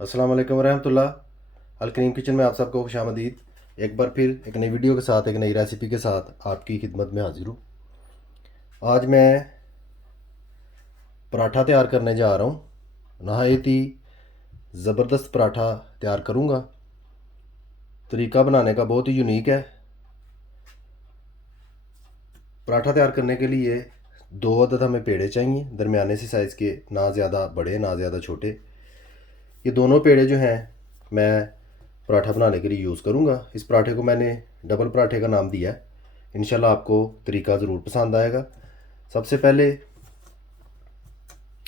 अस्सलाम वालेकुम रहमतुल्लाह। अल करीम किचन में आप सबको खुशामदीद। एक बार फिर एक नई वीडियो के साथ, एक नई रेसिपी के साथ आपकी खिदमत में हाजिर हूँ। आज मैं पराठा तैयार करने जा रहा हूँ। नहायत ही ज़बरदस्त पराठा तैयार करूँगा। तरीका बनाने का बहुत ही यूनिक है। पराठा तैयार करने के लिए 2 अदद हमें पेड़े चाहिए, दरमियाने से साइज़ के, ना ज़्यादा बड़े ना ज़्यादा छोटे। ये दोनों पेड़े जो हैं मैं पराठा बनाने के लिए यूज़ करूँगा। इस पराठे को मैंने डबल पराठे का नाम दिया है। इंशाल्लाह आपको तरीका ज़रूर पसंद आएगा। सबसे पहले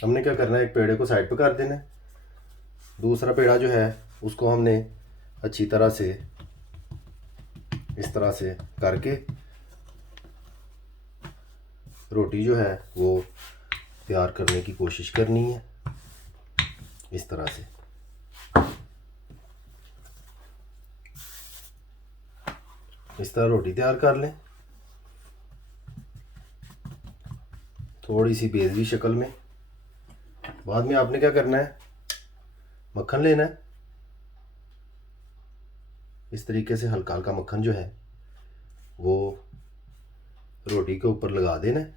हमने क्या करना है, एक पेड़े को साइड पर कर देना है। दूसरा पेड़ा जो है उसको हमने अच्छी तरह से इस तरह से करके रोटी जो है वो तैयार करने की कोशिश करनी है। इस तरह से इस तरह रोटी तैयार कर लें, थोड़ी सी बेलवी शक्ल में। बाद में आपने क्या करना है, मक्खन लेना है। इस तरीके से हल्का हल्का मक्खन जो है वो रोटी के ऊपर लगा देना है।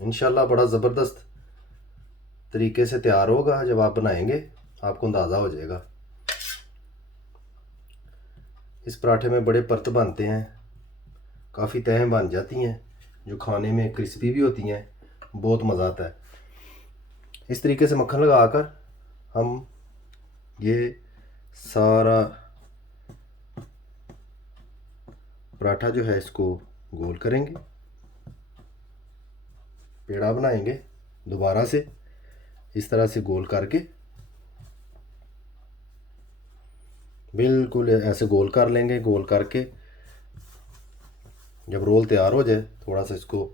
इंशाल्लाह बड़ा ज़बरदस्त तरीके से तैयार होगा। जब आप बनाएंगे आपको अंदाज़ा हो जाएगा। इस पराठे में बड़े परत बनते हैं, काफ़ी तहें बन जाती हैं जो खाने में क्रिस्पी भी होती हैं, बहुत मज़ा आता है। इस तरीके से मक्खन लगाकर हम ये सारा पराठा जो है इसको गोल करेंगे, पेड़ा बनाएंगे दोबारा से इस तरह से गोल करके, बिल्कुल ऐसे गोल कर लेंगे। गोल करके जब रोल तैयार हो जाए, थोड़ा सा इसको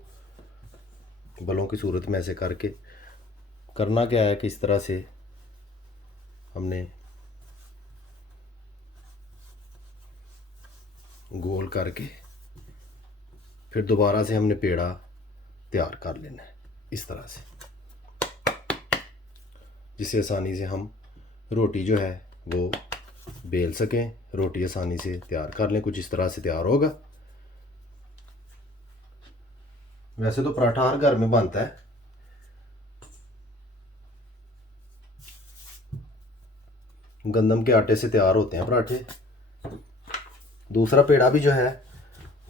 बलों की सूरत में ऐसे करके करना क्या है कि इस तरह से हमने गोल करके फिर दोबारा से हमने पेड़ा तैयार कर लेना है इस तरह से, जिससे आसानी से हम रोटी जो है वो बेल सकें, रोटी आसानी से तैयार कर लें। कुछ इस तरह से तैयार होगा। वैसे तो पराठा हर घर में बनता है, गंदम के आटे से तैयार होते हैं पराठे। दूसरा पेड़ा भी जो है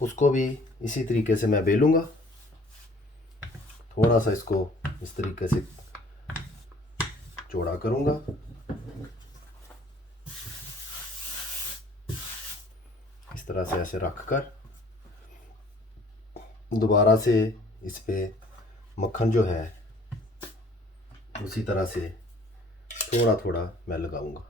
उसको भी इसी तरीके से मैं बेलूँगा। थोड़ा सा इसको इस तरीके से चौड़ा करूँगा, इस तरह से ऐसे रख कर दोबारा से इस पे मक्खन जो है उसी तरह से थोड़ा थोड़ा मैं लगाऊंगा।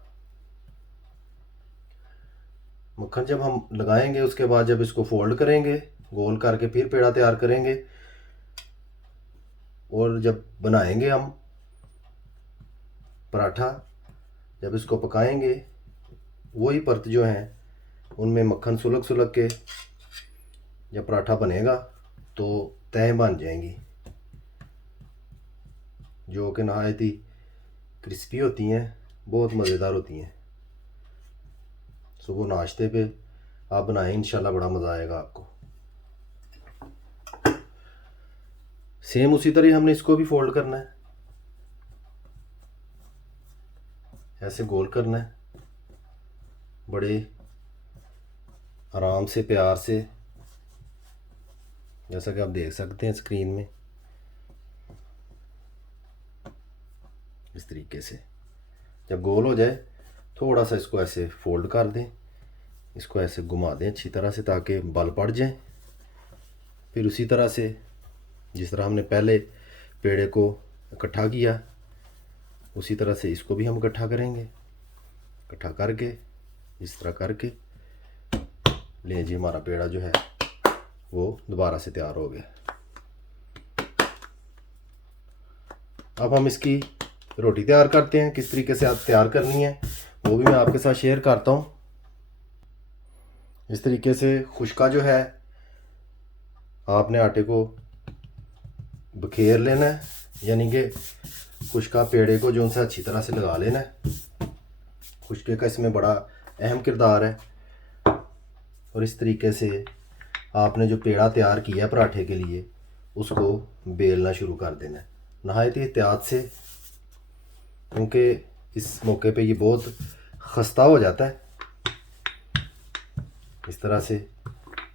मक्खन जब हम लगाएंगे उसके बाद जब इसको फोल्ड करेंगे, गोल करके फिर पेड़ा तैयार करेंगे और जब बनाएंगे हम पराठा, जब इसको पकाएंगे वही परत जो है उनमें मक्खन सुलग सुलग के जब पराठा बनेगा तो तहें बन जाएंगी जो कि नहायत ही क्रिस्पी होती हैं, बहुत मज़ेदार होती हैं। सुबह नाश्ते पे आप बनाएं, इंशाल्लाह बड़ा मज़ा आएगा आपको। सेम उसी तरह हमने इसको भी फोल्ड करना है, ऐसे गोल करना है, बड़े आराम से प्यार से, जैसा कि आप देख सकते हैं स्क्रीन में। इस तरीके से जब गोल हो जाए थोड़ा सा इसको ऐसे फोल्ड कर दें, इसको ऐसे घुमा दें अच्छी तरह से ताकि बल पड़ जाए। फिर उसी तरह से जिस तरह हमने पहले पेड़े को इकट्ठा किया उसी तरह से इसको भी हम इकट्ठा करेंगे। इकट्ठा करके इस तरह करके ले जी, हमारा पेड़ा जो है वो दोबारा से तैयार हो गया। अब हम इसकी रोटी तैयार करते हैं। किस तरीके से आप तैयार करनी है वो भी मैं आपके साथ शेयर करता हूँ। इस तरीके से खुश्का जो है आपने आटे को बखेर लेना है, यानी कि खुश्का पेड़े को जो उनसे अच्छी तरह से लगा लेना है। खुश्के का इसमें बड़ा अहम किरदार है। और इस तरीके से आपने जो पेड़ा तैयार किया है पराठे के लिए उसको बेलना शुरू कर देना है नहायत ही एहतियात से, क्योंकि इस मौके पे ये बहुत खस्ता हो जाता है। इस तरह से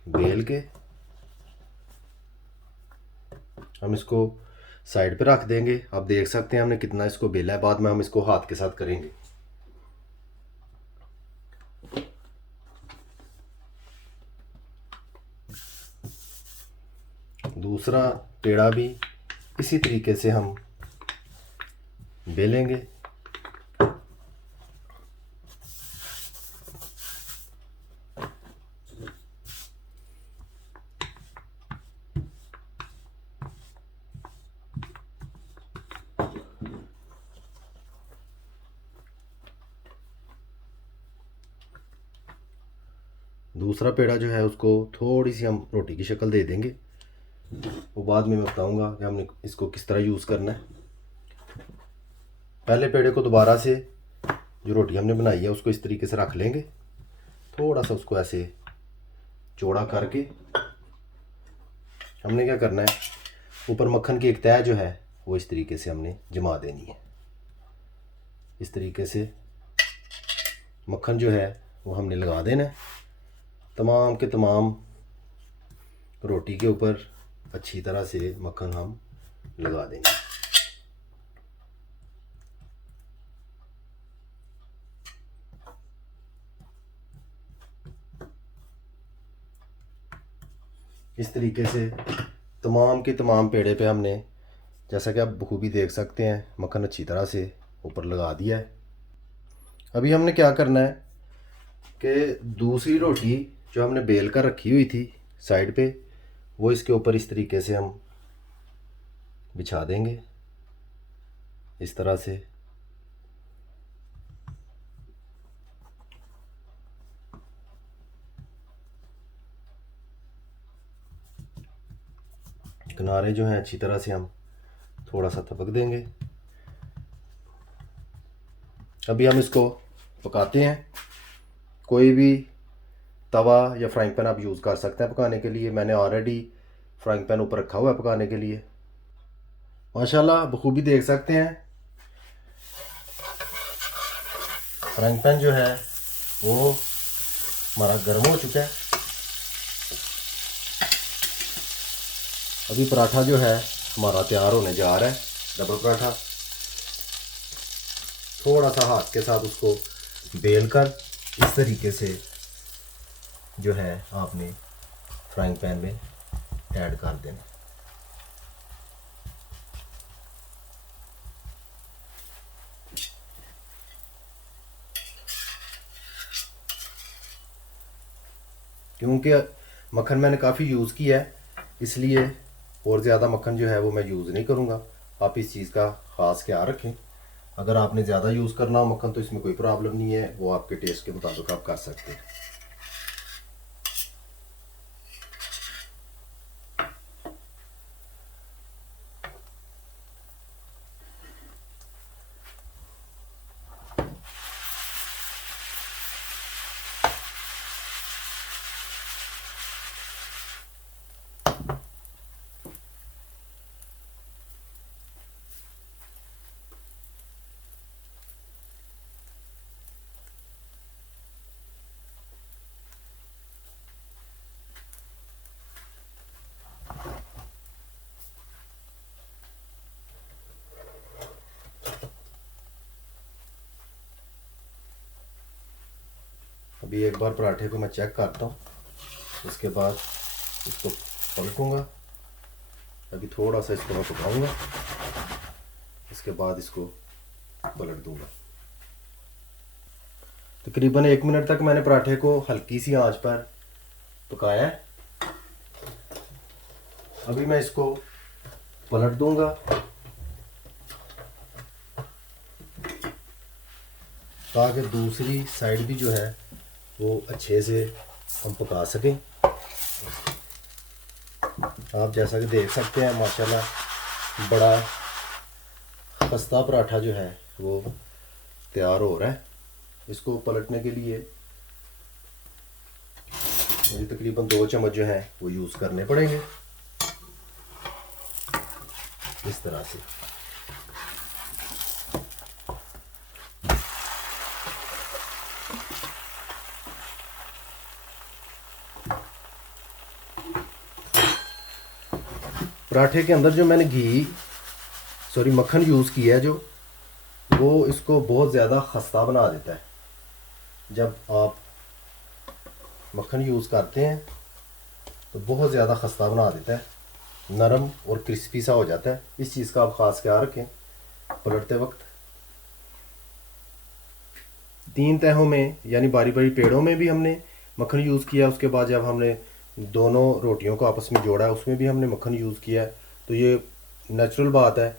बेल के हम इसको साइड पे रख देंगे। आप देख सकते हैं हमने कितना इसको बेला है, बाद में हम इसको हाथ के साथ करेंगे। दूसरा पेड़ा भी इसी तरीके से हम बेलेंगे। दूसरा पेड़ा जो है उसको थोड़ी सी हम रोटी की शक्ल दे देंगे, वो बाद में मैं बताऊंगा कि हमने इसको किस तरह यूज़ करना है। पहले पेड़े को दोबारा से जो रोटी हमने बनाई है उसको इस तरीके से रख लेंगे, थोड़ा सा उसको ऐसे चौड़ा करके हमने क्या करना है, ऊपर मक्खन की एक तह जो है वो इस तरीके से हमने जमा देनी है। इस तरीके से मक्खन जो है वो हमने लगा देना है तमाम के तमाम रोटी के ऊपर। अच्छी तरह से मक्खन हम लगा देंगे। इस तरीके से तमाम के तमाम पेड़े पे हमने, जैसा कि आप बखूबी देख सकते हैं, मक्खन अच्छी तरह से ऊपर लगा दिया है। अभी हमने क्या करना है कि दूसरी रोटी जो हमने बेल कर रखी हुई थी साइड पे, वो इसके ऊपर इस तरीके से हम बिछा देंगे। इस तरह से किनारे जो हैं अच्छी तरह से हम थोड़ा सा थपक देंगे। अभी हम इसको पकाते हैं। कोई भी तवा या फ्राइंग पैन आप यूज़ कर सकते हैं पकाने के लिए। मैंने ऑलरेडी फ्राइंग पैन ऊपर रखा हुआ है पकाने के लिए। माशाल्लाह बखूबी देख सकते हैं फ्राइंग पैन जो है वो हमारा गर्म हो चुका है। अभी पराठा जो है हमारा तैयार होने जा रहा है, डबल पराठा। थोड़ा सा हाथ के साथ उसको बेल कर इस तरीके से जो है आपने फ्राइंग पैन में ऐड कर देना। क्योंकि मक्खन मैंने काफ़ी यूज़ किया है इसलिए और ज़्यादा मक्खन जो है वो मैं यूज़ नहीं करूँगा। आप इस चीज़ का ख़ास ख्याल रखें। अगर आपने ज़्यादा यूज़ करना हो मक्खन तो इसमें कोई प्रॉब्लम नहीं है, वो आपके टेस्ट के मुताबिक आप कर सकते हैं। अभी एक बार पराठे को मैं चेक करता हूँ, उसके बाद इसको पलटूँगा। अभी थोड़ा सा इसको मैं पकाऊँगा, इसके बाद इसको पलट दूँगा। तकरीबन 1 मिनट तक मैंने पराठे को हल्की सी आंच पर पकाया है। अभी मैं इसको पलट दूँगा ताकि दूसरी साइड भी जो है वो अच्छे से हम पका सकें। आप जैसा कि देख सकते हैं माशाल्लाह बड़ा खस्ता पराठा जो है वो तैयार हो रहा है। इसको पलटने के लिए मुझे तकरीबन 2 चम्मच जो है वो यूज़ करने पड़ेंगे इस तरह से। पराठे के अंदर जो मैंने मक्खन यूज़ किया है जो, वो इसको बहुत ज़्यादा खस्ता बना देता है। जब आप मक्खन यूज़ करते हैं तो बहुत ज़्यादा खस्ता बना देता है, नरम और क्रिस्पी सा हो जाता है। इस चीज़ का आप ख़ास ख्याल रखें पलटते वक्त। 3 तहों में यानी बारी बारी पेड़ों में भी हमने मक्खन यूज़ किया। उसके बाद जब हमने दोनों रोटियों को आपस में जोड़ा उसमें भी हमने मक्खन यूज़ किया है। तो ये नेचुरल बात है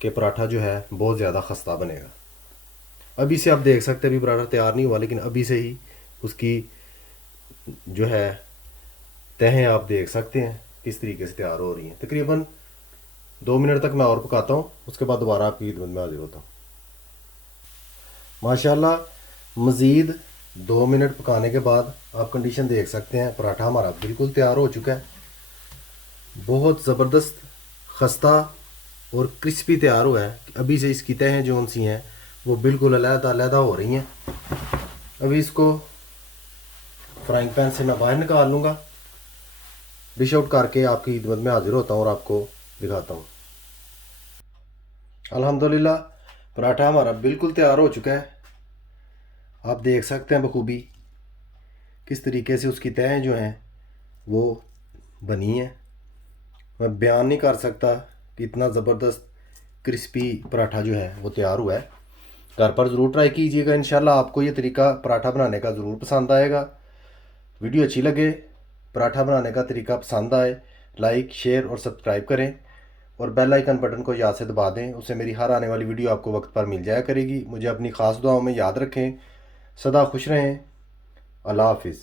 कि पराठा जो है बहुत ज़्यादा खस्ता बनेगा। अभी से आप देख सकते हैं अभी पराठा तैयार नहीं हुआ, लेकिन अभी से ही उसकी जो है तहें आप देख सकते हैं किस तरीके से तैयार हो रही हैं। तकरीबन 2 मिनट तक मैं और पकाता हूँ, उसके बाद दोबारा आपकी खिदमत में हाजिर होता हूँ। माशाल्लाह मज़ीद 2 मिनट पकाने के बाद आप कंडीशन देख सकते हैं, पराठा हमारा बिल्कुल तैयार हो चुका है। बहुत ज़बरदस्त खस्ता और क्रिस्पी तैयार हुआ है। अभी से इसकी तहें जो सी हैं वो बिल्कुल अलग-अलग हो रही हैं। अभी इसको फ्राइंग पैन से मैं बाहर निकाल लूँगा, डिश आउट करके आपकी खिदमत में हाजिर होता हूँ और आपको दिखाता हूँ। अल्हम्दुलिल्लाह पराठा हमारा बिल्कुल तैयार हो चुका है। आप देख सकते हैं बखूबी किस तरीके से उसकी तहें जो हैं वो बनी हैं। मैं बयान नहीं कर सकता कि इतना ज़बरदस्त क्रिस्पी पराठा जो है वो तैयार हुआ है। घर पर ज़रूर ट्राई कीजिएगा, इंशाल्लाह आपको ये तरीका पराठा बनाने का ज़रूर पसंद आएगा। वीडियो अच्छी लगे, पराठा बनाने का तरीका पसंद आए, लाइक शेयर और सब्सक्राइब करें और बेल आइकन बटन को याद से दबा दें। उससे मेरी हर आने वाली वीडियो आपको वक्त पर मिल जाया करेगी। मुझे अपनी ख़ास दुआओं में याद रखें। सदा खुश रहें। अल्लाह हाफिज़।